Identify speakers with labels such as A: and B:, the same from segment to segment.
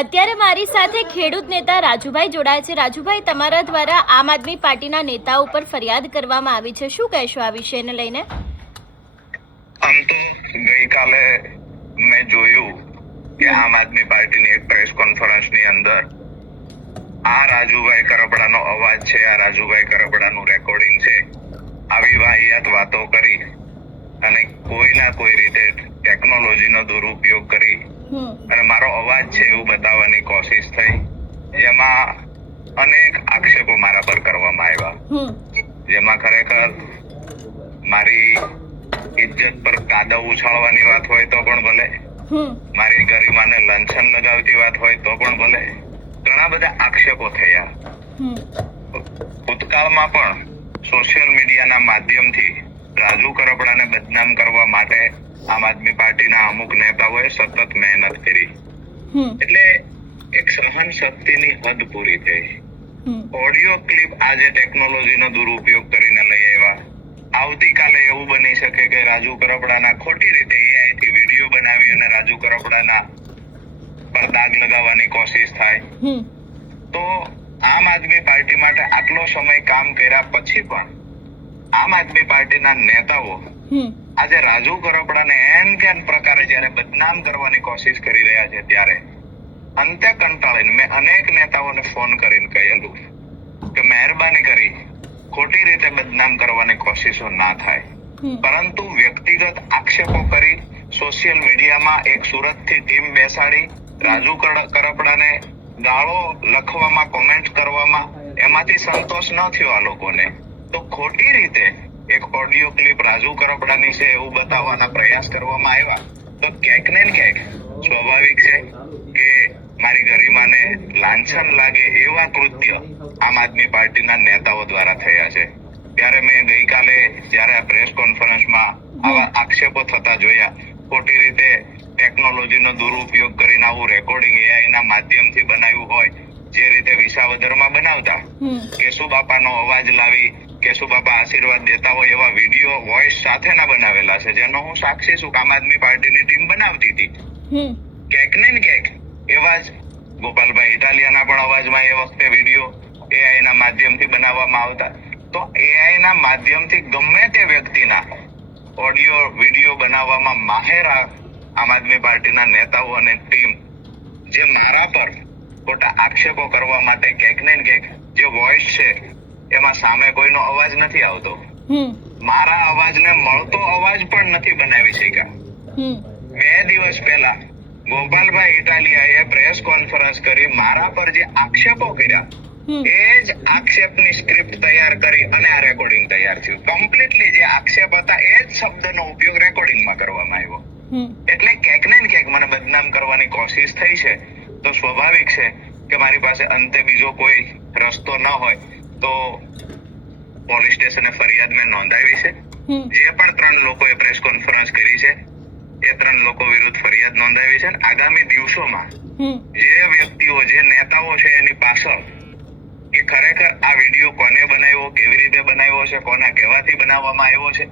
A: અત્યારે મારી સાથે ખેડૂત નેતા રાજુભાઈ જોડાયા છે. રાજુભાઈ, તમારા દ્વારા આમ આદમી પાર્ટીના નેતા ઉપર ફરિયાદ કરવામાં આવી છે. શું કહેશો આ વિષયને લઈને?
B: આમ તો ગઈકાલે મેં જોયું કે આમ આદમી પાર્ટીની એક પ્રેસ કોન્ફરન્સની અંદર આ રાજુભાઈ કરપડાનો અવાજ છે, આ રાજુભાઈ કરપડાનું રેકોર્ડિંગ છે. આવી વાહિયાત વાતો કરી અને કોઈના કોઈ રીતે ટેકનોલોજીનો દુરુપયોગ કરી અને મારો અવાજ છે એવું બતાવવાની કોશિશ થઈ. જેમાં અનેક આક્ષેપો મારા પર કરવામાં આવ્યા. જેમાં ખરેખર મારી ઇજ્જત પર કાદવ ઉછાળવાની વાત હોય તો પણ ભલે. મારી ગરિમાને લંછન લગાવતી વાત હોય તો પણ ભલે. ઘણા બધા આક્ષેપો થયા. ભૂતકાળમાં પણ સોશિયલ મીડિયાના માધ્યમથી રાજુ કરપડાને બદનામ કરવા માટે આમ આદમી પાર્ટીના અમુક નેતાઓએ સતત મહેનત કરી. એટલે એક સહન શક્તિની હદ પૂરી થઈ. ઓડિયો ક્લિપ આજે ટેકનોલોજીનો દુરુપયોગ કરીને લઈ આવ્યા. આવતીકાલે એવું બની શકે કે રાજુ કરપડાના ખોટી રીતે એઆઈ થી વીડિયો બનાવી અને રાજુ કરપડાના પર દાગ લગાવવાની કોશિશ થાય. તો આમ આદમી પાર્ટી માટે આટલો સમય કામ કર્યા પછી પણ આમ આદમી પાર્ટીના નેતાઓ આજે રાજુ કરપડાને એન કેન પ્રકારે જ્યારે બદનામ કરવાની કોશિશ કરી રહ્યા છે ત્યારે અંતે કંટાળીને મેં અનેક નેતાઓને ફોન કરીને કહેલું કે મહેરબાની કરી ખોટી રીતે બદનામ કરવાની કોશિશો ના થાય. પરંતુ વ્યક્તિગત આક્ષેપો કરી સોશિયલ મીડિયામાં એક સુરતથી ટીમ બેસાડી રાજુ કર- કરપડાને ગાળો લખવામાં કોમેન્ટ કરવામાં એમાંથી સંતોષ ન થયો આ લોકોને. તો ખોટી રીતે એક ઓડિયો ક્લિપ રાજુ કરપડાની છે એવું બતાવવાના પ્રયાસ કરવામાં આવ્યા. તો ક્યાંક ને ક્યાંક સ્વાભાવિક છે કે મારી ગરિમાને લાંછન લાગે એવા કૃત્ય આમ આદમી પાર્ટીના નેતાઓ દ્વારા થયા છે. ત્યારે મેં ગઈકાલે જ્યારે પ્રેસ કોન્ફરન્સમાં આવા આક્ષેપો થતા જોયા, ખોટી રીતે ટેકનોલોજીનો દુરુપયોગ કરીને આવું રેકોર્ડિંગ એઆઈ ના માધ્યમથી બનાવ્યું હોય જે રીતે વિસાવદરમાં બનાવતા કેશુ બાપાનો અવાજ લાવી કેશુ બાપા આશીર્વાદ દેતા હોય એવા વીડિયો વોઇસ સાથેના બનાવેલા છે જેનો હું સાક્ષી છું આમ આદમી પાર્ટીની ટીમ બનાવતી હતી. ક્યાંક ને ક્યાંક એવા જ ગોપાલભાઈ ઇટાલિયાના પણ અવાજમાં એ વખતે વીડિયો એઆઈ ના માધ્યમથી બનાવવામાં આવતા. તો એઆઈ ના માધ્યમથી ગમે તે વ્યક્તિના ઓડિયો વીડિયો બનાવવામાં માહેર આમ આદમી પાર્ટીના નેતાઓ અને ટીમ જે મારા પર ખોટા આક્ષેપો કરવા માટે ક્યાંક ને ક્યાંક જે વોઇસ છે એમાં સામે કોઈનો અવાજ નથી આવતો. મારા અવાજને મળતો અવાજ પણ નથી બનાવી શક્યા. બે દિવસ પહેલા ગોપાલભાઈ ઇટાલિયાએ પ્રેસ કોન્ફરન્સ કરી મારા પર જે આક્ષેપો કર્યા એ જ આક્ષેપની સ્ક્રિપ્ટ તૈયાર કરી અને આ રેકોર્ડિંગ તૈયાર થયું. કમ્પ્લીટલી જે આક્ષેપ હતા એ જ શબ્દનો ઉપયોગ રેકોર્ડિંગમાં કરવામાં આવ્યો. એટલે ક્યાંક ને ક્યાંક મને બદનામ કરવાની કોશિશ થઈ છે. તો સ્વાભાવિક છે કે મારી પાસે અંતે બીજો કોઈ રસ્તો ન હોય તો પોલીસ સ્ટેશને ફરિયાદ મેં નોંધાવી છે. જે પણ ત્રણ લોકોએ પ્રેસ કોન્ફરન્સ કરી છે એ ત્રણ લોકો વિરુદ્ધ ફરિયાદ નોંધાવી છે આગામી દિવસોમાં જે વ્યક્તિઓ જે નેતાઓ છે એની પાછળ કે ખરેખર આ વીડિયો કોને બનાવ્યો કેવી રીતે બનાવ્યો છે કોના કહેવાથી બનાવવામાં આવ્યો છે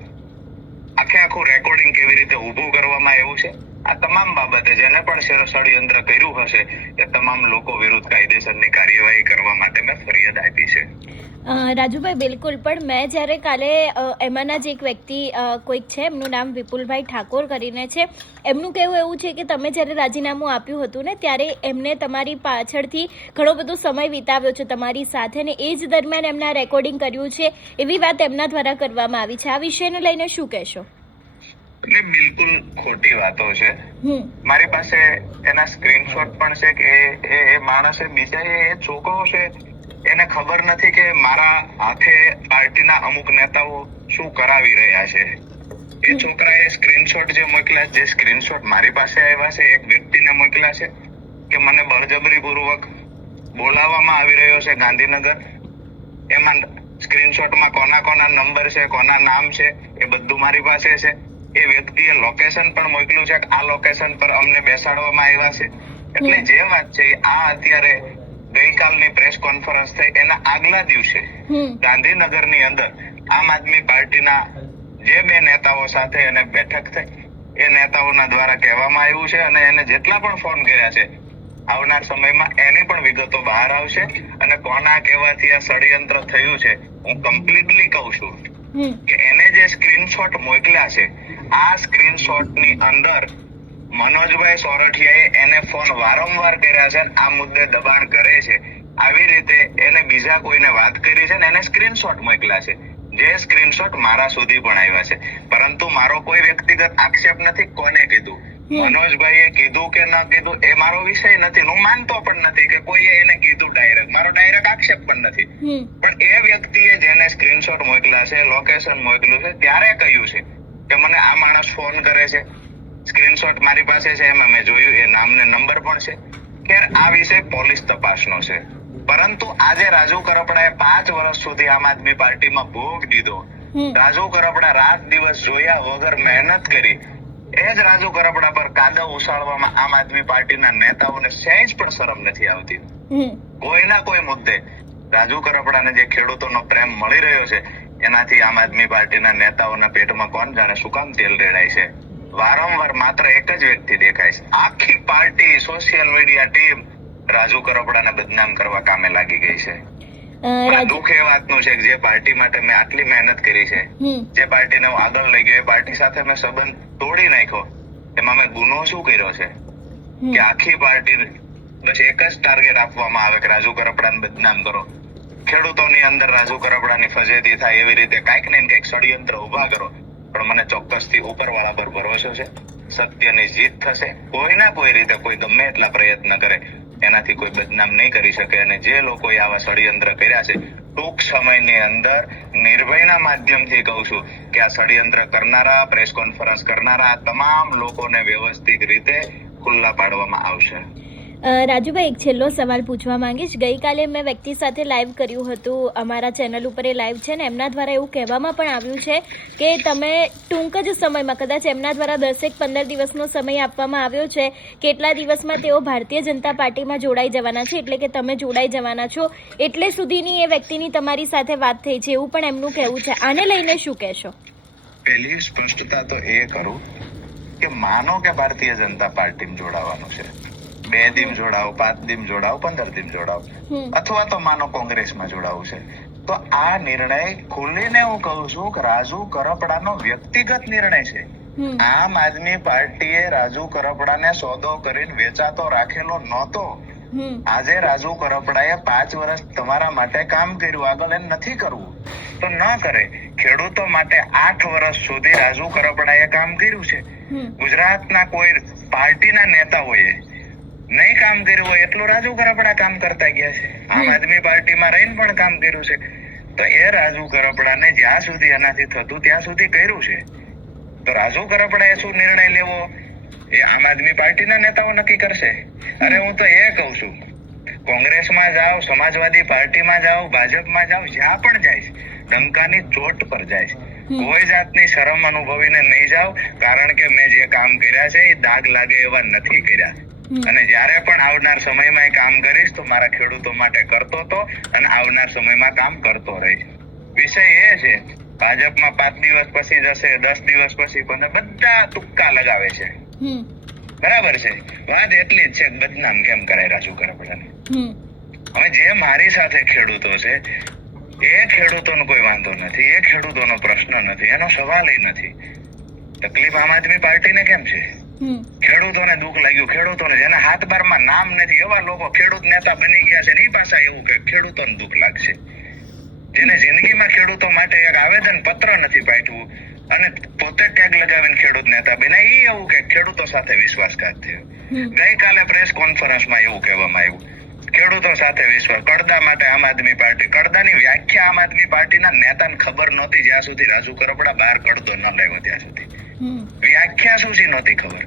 B: આખે આખું રેકોર્ડિંગ કેવી રીતે ઊભું કરવામાં આવ્યું છે આ તમામ બાબતે જેને પણ ષડયંત્ર કર્યું હશે, એ તમામ લોકો વિરુદ્ધ કાયદેસરની કાર્યવાહી કરવા માટે મેં ફરિયાદ આપી છે.
A: રાજુભાઈ, બિલકુલ. પણ મેં જ્યારે કાલે એમાંના જ એક વ્યક્તિ કોઈક છે, એમનું નામ વિપુલભાઈ ઠાકોર કરીને છે, એમનું કહેવું એવું છે કે તમે જ્યારે રાજીનામું આપ્યું હતું ને, ત્યારે એમને તમારી પાછળથી ઘણો બધો સમય વિતાવ્યો છે, તમારી સાથે ને એ જ દરમિયાન એમના રેકોર્ડિંગ કર્યું છે, એવી વાત એમના દ્વારા કરવામાં આવી છે. આ વિષયને લઈને શું કહેશો?
B: એટલે બિલકુલ ખોટી વાતો છે. મારી પાસે એના સ્ક્રીનશોટ પણ છે કે એ એ માણસે બીજા એ છોકરો છે એને ખબર નથી કે મારા હાથે પાર્ટીના અમુક નેતાઓ શું કરાવી રહ્યા છે. એ છોકરાએ સ્ક્રીનશોટ જે મોકલ્યા જે સ્ક્રીનશોટ મારી પાસે આવ્યા છે એક વ્યક્તિને મોકલ્યા છે કે મને બળજબરી પૂર્વક બોલાવવામાં આવી રહ્યો છે ગાંધીનગર. એમાં સ્ક્રીનશોટમાં કોના કોના નંબર છે કોના નામ છે એ બધું મારી પાસે છે. એ વ્યક્તિએ લોકેશન પણ મોકલ્યું છે કે આ લોકેશન પર અમને બેસાડવામાં આવ્યા છે. એટલે જે વાત છે આ અત્યારે ગઈકાલની પ્રેસ કોન્ફરન્સ થઈ એના આગલા દિવસે ગાંધીનગરની અંદર આમ આદમી પાર્ટીના જે બે નેતાઓ સાથે એને બેઠક થઈ એ નેતાઓના દ્વારા કહેવામાં આવ્યું છે અને એને જેટલા પણ ફોન કર્યા છે આવનાર સમયમાં એની પણ વિગતો બહાર આવશે અને કોના કહેવાથી આ ષડયંત્ર થયું છે હું કમ્પ્લીટલી કહું છું કે એને જે સ્ક્રીનશોટ મોકલ્યા છે આ સ્ક્રીનશોટની અંદર મનોજભાઈ સોરઠિયાએ એને ફોન વારંવાર કર્યા છે આ મુદ્દે દબાણ કરે છે. આવી રીતે એને બીજા કોઈને વાત કરી છે ને એને સ્ક્રીનશોટ મોકલા છે. જે સ્ક્રીનશોટ મારા સુધી પણ આવ્યા છે. પરંતુ મારો કોઈ વ્યક્તિગત આક્ષેપ નથી કોને કીધું. મનોજભાઈએ કીધું કે ન કીધું એ મારો વિષય નથી. હું માનતો પણ નથી કે કોઈએ એને કીધું ડાયરેક્ટ. મારો ડાયરેક્ટ આક્ષેપ પણ નથી. પણ એ વ્યક્તિએ જેને સ્ક્રીનશોટ મોકલ્યા છે લોકેશન મોકલ્યું છે ત્યારે કહ્યું છે કે મને આ માણસ ફોન કરે છે. સ્ક્રીનશોટ મારી પાસે છે એમાં મેં જોયું એ નામ ને નંબર પણ છે. ખેર આ વિષય પોલીસ તપાસનો છે. પરંતુ આજે રાજુ કરપડાએ પાંચ વર્ષ સુધી આમ આદમી પાર્ટીમાં ભોગ દીધો. રાજુ કરપડા રાત દિવસ જોયા વગર મહેનત કરી. એ જ રાજુ કરપડા પર કાદવ ઉછાળવામાં આમ આદમી પાર્ટીના નેતાઓને સહેજ પણ શરમ નથી આવતી. કોઈના કોઈ મુદ્દે રાજુ કરપડાને જે ખેડૂતોનો પ્રેમ મળી રહ્યો છે એનાથી આમ આદમી પાર્ટીના નેતાઓના પેટમાં કોણ જાણે શું કામ તેલ રેડાય છે? વારંવાર માત્ર એક જ વ્યક્તિ દેખાય છે. આખી party social media team Raju કરપડાને બદનામ કરવા કામે લાગી ગઈ છે. દુઃખ એ વાતનું છે કે જે પાર્ટી માટે મેં આટલી મહેનત કરી છે જે પાર્ટીને હું આગળ લઈ ગયો એ પાર્ટી સાથે મેં સંબંધ તોડી નાખ્યો. એમાં મેં ગુનો શું કર્યો છે? કે આખી પાર્ટી બસ એક જ ટાર્ગેટ આપવામાં આવે કે રાજુ કરપડાને બદનામ કરો. ખેડૂતોની અંદર રાજુ કરપડાની ફજેતી થાય એવી રીતે કાંઈક ને કંઈક ષડયંત્ર ઊભા કરો. પણ મને ચોક્કસથી ઉપરવાળા પર ભરોસો છે. સત્યની જીત થશે. કોઈના કોઈ રીતે કોઈ ગમે એટલા પ્રયત્ન કરે. એનાથી કોઈ બદનામ નહીં કરી શકે. અને જે લોકોએ આવા ષડયંત્ર કર્યા છે, ટૂંક સમયની અંદર નિર્ભયના માધ્યમથી કહું છું કે આ ષડયંત્ર કરનારા, પ્રેસ કોન્ફરન્સ કરનારા તમામ લોકોને વ્યવસ્થિત રીતે ખુલ્લા પાડવામાં આવશે.
A: રાજુભાઈ, એક છેલ્લો સવાલ પૂછવા માંગીશ. ગઈકાલે મેં વ્યક્તિ સાથે લાઈવ કર્યું હતું. અમારા ચેનલ ઉપર એ લાઈવ છે ને, એમના દ્વારા એવું કહેવામાં પણ આવ્યું છે કે તમે ટૂંક જ સમયમાં, કદાચ એમના દ્વારા દસેક પંદર દિવસનો સમય આપવામાં આવ્યો છે, કેટલા દિવસમાં તેઓ ભારતીય જનતા પાર્ટીમાં જોડાઈ જવાના છે? એટલે કે તમે જોડાઈ જવાના છો. એટલે સુધીની એ વ્યક્તિની તમારી સાથે વાત થઈ છે, એવું પણ એમનું કહેવું છે. આને લઈને શું કહેશો?
B: પહેલી સ્પષ્ટતા તો એ કરું કે માનો કે ભારતીય જનતા પાર્ટીમાં જોડાવાનું છે. બે દિન જોડાવ પાંચ દિન જોડાવ પંદર દિન જોડાવ અથવા તો માનો કોંગ્રેસમાં જોડાવું છે. તો આ નિર્ણય ખુલ્લીને હું કહું છું કે રાજુ કરપડાનો વ્યક્તિગત નિર્ણય છે. આમ આદમી પાર્ટીએ રાજુ કરપડાને સોદો કરીને વેચાતો રાખેલો નહોતો. આજે રાજુ કરપડાએ પાંચ વર્ષ તમારા માટે કામ કર્યું આગળ એમ નથી કરવું. તો ન કરે. ખેડૂતો માટે આઠ વર્ષ સુધી રાજુ કરપડાએ કામ કર્યું છે. ગુજરાતના કોઈ પાર્ટીના નેતાઓએ નહીં કામ કર્યું હોય એટલું રાજુ કરપડા કામ કરતા ગયા છે. આમ આદમી પાર્ટીમાં રહીને પણ કામ કર્યું છે. તો એ રાજુ કરપડાને જ્યાં સુધી એનાથી થતું ત્યાં સુધી કર્યું છે. તો રાજુ કરપડાએ શું નિર્ણય લેવો? એ આમ આદમી પાર્ટીના નેતાઓ નક્કી કરશે. અરે હું તો એ કહું છું કોંગ્રેસમાં જાઓ સમાજવાદી પાર્ટીમાં જાઓ ભાજપમાં જાઓ જ્યાં પણ જાય ડંકાની ચોટ પર જાય કોઈ જાતની શરમ અનુભવીને નહીં જાઓ કારણ કે મેં જે કામ કર્યા છે એ દાગ લાગે એવા નથી કર્યા. અને જ્યારે પણ આવનાર સમયમાં કામ કરીશ તો મારા ખેડૂતો માટે કરતો હતો અને આવનાર સમયમાં કામ કરતો રહીશ. વિષય એ છે ભાજપમાં પાંચ દિવસ પછી જશે દસ દિવસ પછી પણ બધા તુક્કા લગાવે છે. બરાબર છે? વાત એટલી જ છે બદનામ કેમ કરાય રાજુ કરપડાને? હવે જે મારી સાથે ખેડૂતો છે એ ખેડૂતોનો કોઈ વાંધો નથી એ ખેડૂતોનો પ્રશ્ન નથી એનો સવાલ નથી. તકલીફ આમ આદમી પાર્ટીને કેમ છે? ખેડૂતોને દુઃખ લાગ્યું. ખેડૂતોને જેના હાથ બારમાં નામ નથી એવા લોકો ખેડૂત નેતા બની ગયા છે ને પાછા એવું કે ખેડૂતોને દુઃખ લાગશે. જેને જિંદગીમાં ખેડૂતો માટે એક આવેદન પત્ર નથી પાઠવું અને પોતે ટેગ લગાવીને ખેડૂત નેતા બન્યા એ એવું કે ખેડૂતો સાથે વિશ્વાસઘાત થયો. ગઈકાલે પ્રેસ કોન્ફરન્સમાં એવું કહેવામાં આવ્યું. ખેડૂતો સાથે વિશ્વાસ કડદા માટે આમ આદમી પાર્ટી કડદાની વ્યાખ્યા આમ આદમી પાર્ટીના નેતાને ખબર નહોતી જ્યાં સુધી રાજુ કરપડા બહાર કડદો ન લાવ્યો ત્યાં સુધી. વ્યાખ્યા શું છે નહોતી ખબર.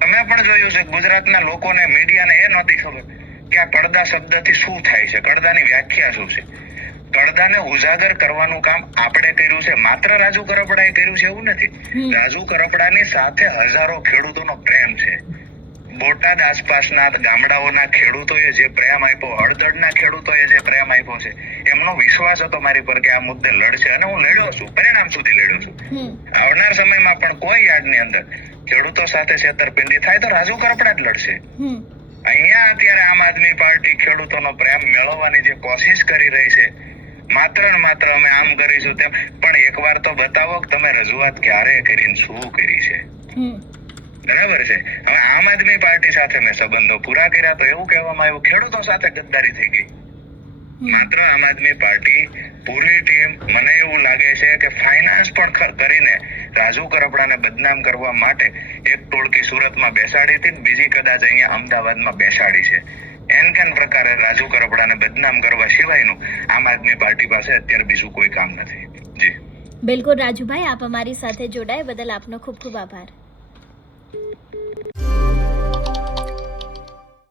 B: તમે પણ જોયું છે ગુજરાતના લોકોને મીડિયાને એ નહોતી ખબર કે આ કડદા શબ્દથી શું થાય છે કડદાની વ્યાખ્યા શું છે. કડદાને ઉજાગર કરવાનું કામ આપણે કર્યું છે માત્ર રાજુ કરપડાએ કર્યું છે એવું નથી. રાજુ કરપડાની સાથે હજારો ખેડૂતોનો પ્રેમ છે. બોટાદ આસપાસના ગામડાઓના ખેડૂતોએ જે પ્રેમ આપ્યો હળદળના ખેડૂતોએ જે પ્રેમ આપ્યો છે એમનો વિશ્વાસ હતો મારી પર કે આ મુદ્દે લડશે અને હું લડ્યો છું પરિણામ સુધી લડ્યો છું. આવનાર સમયમાં પણ કોઈ યાદની અંદર ખેડૂતો સાથે છેતરપિંડી થાય તો રાજુ કરપડા જ લડશે. અહીંયા અત્યારે આમ આદમી પાર્ટી ખેડૂતોનો પ્રેમ મેળવવાની જે કોશિશ કરી રહી છે માત્ર ને માત્ર અમે આમ કરીશું તેમ. પણ એકવાર તો બતાવો કે તમે રજૂઆત ક્યારે કરીને શું કરી છે? બરાબર છે. હવે આમ આદમી પાર્ટી સાથે મેં સંબંધો પૂરા કર્યા તો એવું કહેવામાં આવ્યું ખેડૂતો સાથે ગદ્દારી થઈ ગઈ. માત્ર આમ આદમી પાર્ટી પૂરી ટીમ મને એવું લાગે છે કે ફાઇનાન્સ પણ કરીને રાજુ કરપડાને બદનામ કરવા માટે એક ટોળકી સુરતમાં બેસાડી હતી બીજી કદાચ અહીંયા અમદાવાદમાં બેસાડી છે. એન કેન પ્રકારે રાજુ કરપડાને બદનામ કરવા સિવાયનું આમ આદમી પાર્ટી પાસે અત્યારે બીજું કોઈ કામ નથી. જી.
A: બિલકુલ રાજુભાઈ આપ અમારી સાથે જોડાય બદલ આપનો ખૂબ ખૂબ આભાર. Thank you.